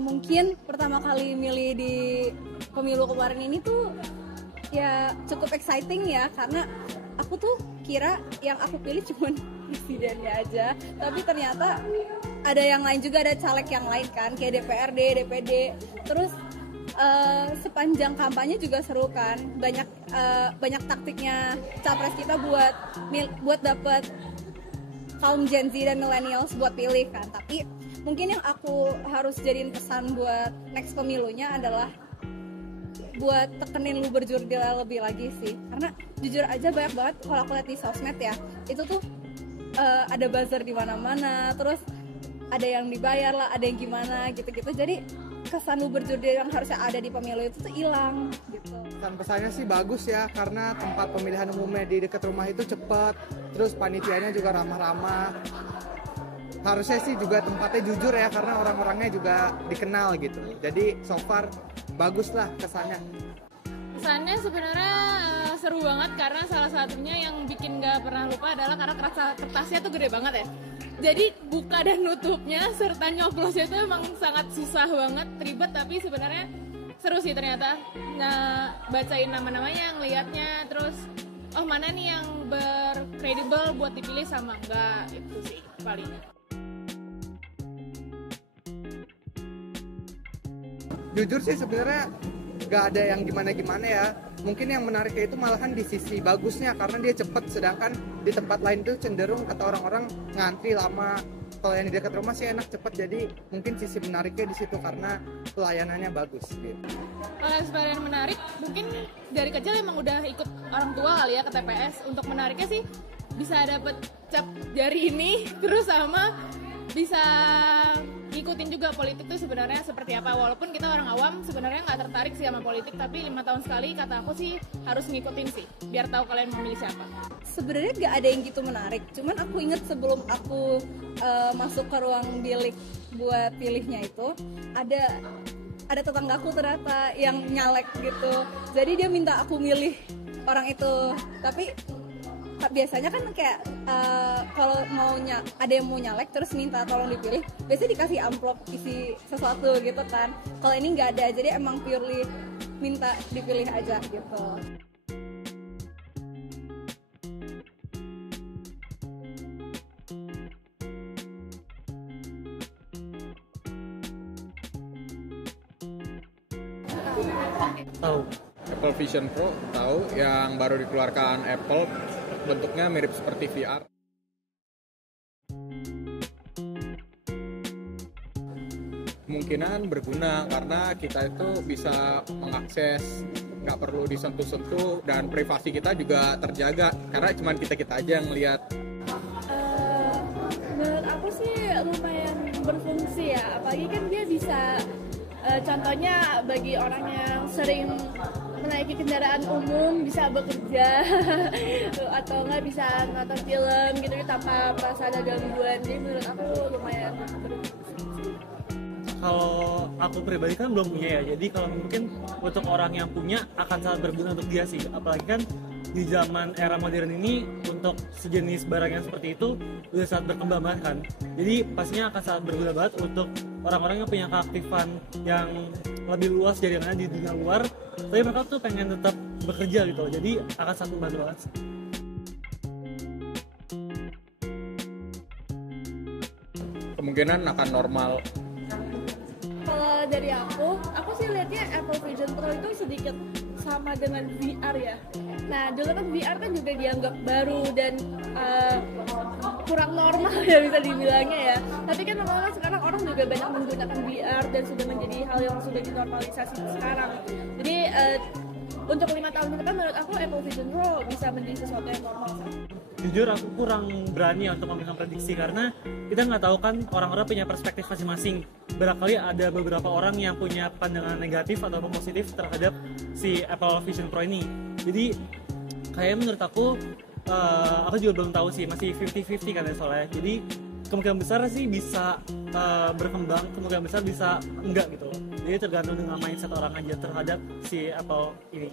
Mungkin pertama kali milih di pemilu kemarin ini tuh ya cukup exciting ya, karena aku tuh kira yang aku pilih cuma presidennya aja, tapi ternyata ada yang lain juga, ada caleg yang lain kan, kayak DPRD, DPD. Terus sepanjang kampanye juga seru kan, banyak taktiknya capres kita buat dapet kaum Gen Z dan millennials buat pilih kan. Tapi mungkin yang aku harus jadiin pesan buat next pemilunya adalah buat tekenin lu berjurdil lebih lagi sih, karena jujur aja banyak banget kalau aku lihat di sosmed ya, itu tuh ada buzzer di mana-mana, terus ada yang dibayar lah, ada yang gimana gitu-gitu, jadi kesan lu berjurdil yang harusnya ada di pemilu itu tuh hilang gitu. Pesannya sih bagus ya, karena tempat pemilihan umumnya di dekat rumah itu cepat, terus panitianya juga ramah-ramah. Harusnya sih juga tempatnya jujur ya, karena orang-orangnya juga dikenal gitu. Jadi so far bagus lah kesannya. Kesannya sebenarnya seru banget, karena salah satunya yang bikin gak pernah lupa adalah karena kertasnya tuh gede banget ya. Jadi buka dan nutupnya serta nyoblosnya itu emang sangat susah banget, ribet, tapi sebenarnya seru sih ternyata. Nah, bacain nama-namanya, ngeliatnya, terus oh mana nih yang berkredibel buat dipilih sama enggak, itu sih palingnya. Jujur sih sebenarnya nggak ada yang gimana-gimana ya. Mungkin yang menariknya itu malahan di sisi bagusnya, karena dia cepet, sedangkan di tempat lain tuh cenderung kata orang-orang ngantri lama. Kalau yang di dekat rumah sih enak, cepet, jadi mungkin sisi menariknya di situ karena pelayanannya bagus gitu. Kalau yang menarik, mungkin dari kecil emang udah ikut orang tua kali ya ke TPS. Untuk menariknya sih bisa dapet cap jari ini, terus sama bisa ngikutin juga politik tuh sebenarnya seperti apa. Walaupun kita orang awam sebenarnya nggak tertarik sih sama politik, tapi 5 tahun sekali kata aku sih harus ngikutin sih, biar tahu kalian mau milih siapa. Sebenarnya nggak ada yang gitu menarik, cuman aku inget sebelum aku masuk ke ruang bilik buat pilihnya itu ada tetanggaku ternyata yang nyalek gitu, jadi dia minta aku milih orang itu. Tapi biasanya kan kayak kalau ada yang mau nyalek terus minta tolong dipilih, biasanya dikasih amplop isi sesuatu gitu kan. Kalau ini nggak ada, jadi emang purely minta dipilih aja gitu. Tahu Apple Vision Pro, tahu yang baru dikeluarkan Apple, bentuknya mirip seperti VR. Kemungkinan berguna karena kita itu bisa mengakses, nggak perlu disentuh-sentuh, dan privasi kita juga terjaga karena cuma kita aja yang lihat. Menurut aku sih lumayan berfungsi ya, apalagi kan dia bisa contohnya bagi orang yang sering menaiki kendaraan umum bisa bekerja atau nggak bisa nonton film gitu tanpa merasa ada gangguan. Jadi menurut aku lumayan berfungsi. Kalau aku pribadi kan belum punya ya, jadi kalau mungkin untuk orang yang punya akan sangat berguna untuk dia sih. Apalagi kan di zaman era modern ini untuk sejenis barang yang seperti itu udah sangat berkembang banget kan. Jadi pastinya akan sangat berguna banget untuk orang-orang yang punya keaktifan yang lebih luas dari yang ada di dunia luar, tapi mereka tuh pengen tetap bekerja gitu, jadi akan sangat membantu banget. Kemungkinan akan normal. Kalau dari aku sih lihatnya Apple Vision Pro itu sedikit sama dengan VR ya. Nah dulu kan VR kan juga dianggap baru dan kurang normal ya bisa dibilangnya ya. Tapi kan lama-lama sekarang orang juga banyak menggunakan VR dan sudah menjadi hal yang sudah dinormalisasi sekarang. Jadi untuk 5 tahun ke depan menurut aku Apple Vision Pro bisa menjadi sesuatu yang normal. Jujur aku kurang berani untuk memberikan prediksi karena kita nggak tahu kan orang-orang punya perspektif masing-masing. Barangkali ada beberapa orang yang punya pandangan negatif atau positif terhadap si Apple Vision Pro ini. Jadi kayak menurut aku juga belum tahu sih, masih 50-50 kan ya soalnya. Jadi kemungkinan besar sih bisa berkembang, kemungkinan besar bisa enggak gitu. Jadi tergantung dengan mindset orang aja terhadap si Apple ini.